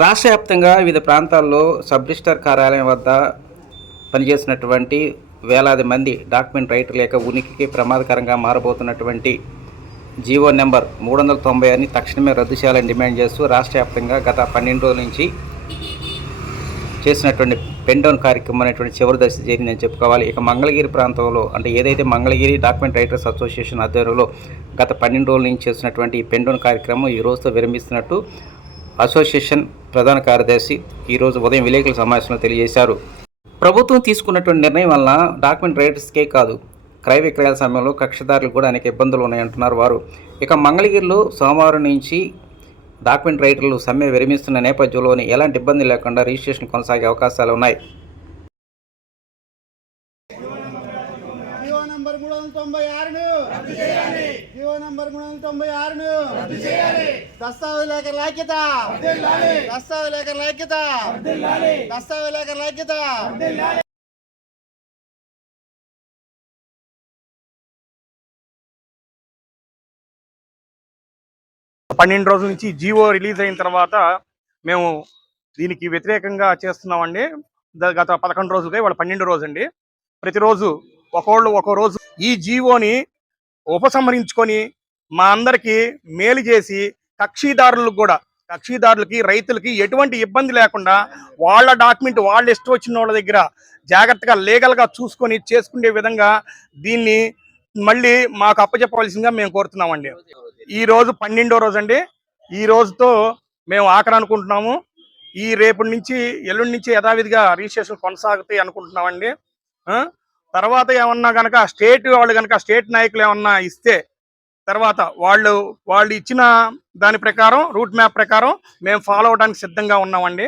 రాష్ట్ర వ్యాప్తంగా వివిధ ప్రాంతాల్లో సబ్ రిజిస్టార్ కార్యాలయం వద్ద పనిచేసినటువంటి వేలాది మంది డాక్యుమెంట్ రైటర్ లేక ఉనికికి ప్రమాదకరంగా మారబోతున్నటువంటి జీవో నెంబర్ 396ని తక్షణమే రద్దు చేయాలని డిమాండ్ చేస్తూ రాష్ట్ర వ్యాప్తంగా గత 12 రోజుల నుంచి చేసినటువంటి పెన్ డౌన్ కార్యక్రమం అనేటువంటి చివరి దశ జరిగిందని చెప్పుకోవాలి. ఇక మంగళగిరి ప్రాంతంలో అంటే ఏదైతే మంగళగిరి డాక్యుమెంట్ రైటర్స్ అసోసియేషన్ ఆధ్వర్యంలో గత 12 రోజుల నుంచి చేసినటువంటి ఈ పెన్ డౌన్ కార్యక్రమం ఈ రోజుతో విరమిస్తున్నట్టు అసోసియేషన్ ప్రధాన కార్యదర్శి ఈరోజు ఉదయం విలేకరుల సమావేశంలో తెలియజేశారు. ప్రభుత్వం తీసుకున్నటువంటి నిర్ణయం వలన డాక్యుమెంట్ రైటర్స్కే కాదు క్రయ విక్రయాల సమయంలో కక్షదారులు కూడా అనేక ఇబ్బందులు ఉన్నాయంటున్నారు వారు. ఇక మంగళగిరిలో సోమవారం నుంచి డాక్యుమెంట్ రైటర్లు సమ్మె విరమిస్తున్న నేపథ్యంలోనే ఎలాంటి ఇబ్బంది లేకుండా రిజిస్ట్రేషన్ కొనసాగే అవకాశాలు ఉన్నాయి. జీవో నంబర్ 396 దస్తావేజుల ఐక్యత 12 రోజుల నుంచి జీవో రిలీజ్ అయిన తర్వాత మేము దీనికి వ్యతిరేకంగా చేస్తున్నామండి. గత 11 రోజులుగా ఇవాళ 12 రోజు అండి. ప్రతిరోజు ఒక్కో రోజు ఈ జీవోని ఉపసంహరించుకొని మా అందరికీ మేలు చేసి కక్షిదారులకి రైతులకి ఎటువంటి ఇబ్బంది లేకుండా వాళ్ళ డాక్యుమెంట్ వాళ్ళ ఇష్టం వచ్చిన వాళ్ళ దగ్గర జాగ్రత్తగా లీగల్గా చూసుకొని చేసుకునే విధంగా దీన్ని మళ్ళీ మాకు అప్పచెప్పవలసిందిగా మేము కోరుతున్నామండి. ఈ రోజు 12వ రోజు అండి. ఈ రోజుతో మేము ఆఖరి అనుకుంటున్నాము. ఈ రేపటి నుంచి ఎల్లుండి నుంచి యథావిధిగా రిజిస్ట్రేషన్ కొనసాగుతాయి అనుకుంటున్నామండి. తర్వాత ఏమన్నా కనుక స్టేట్ నాయకులు ఏమన్నా ఇస్తే తర్వాత వాళ్ళు ఇచ్చిన దాని ప్రకారం రూట్ మ్యాప్ ప్రకారం మేము ఫాలో అవడానికి సిద్ధంగా ఉన్నామండి.